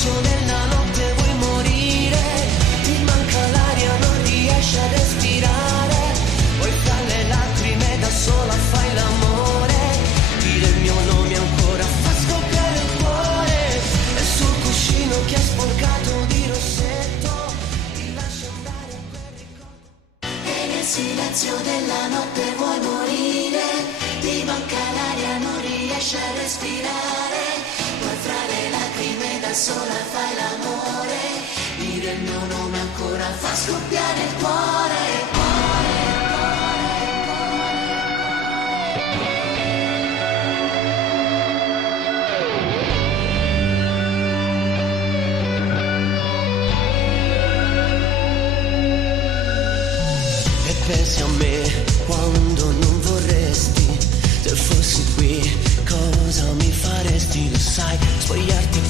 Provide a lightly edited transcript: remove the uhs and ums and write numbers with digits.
silenzio della notte vuoi morire, ti manca l'aria, non riesci a respirare, poi fra le lacrime da sola fai l'amore, dire il mio nome ancora fa scoppiare il cuore, e sul cuscino che hai sporcato di rossetto ti lascio andare per ricordo. E nel silenzio della notte vuoi morire, ti manca l'aria, non riesci a respirare, poi fra le lacrime da sola fai l'amore, dire il mio nome ancora fa scoppiare il cuore, E pensi a me quando non vorresti, se fossi qui cosa mi faresti, lo sai, spogliarti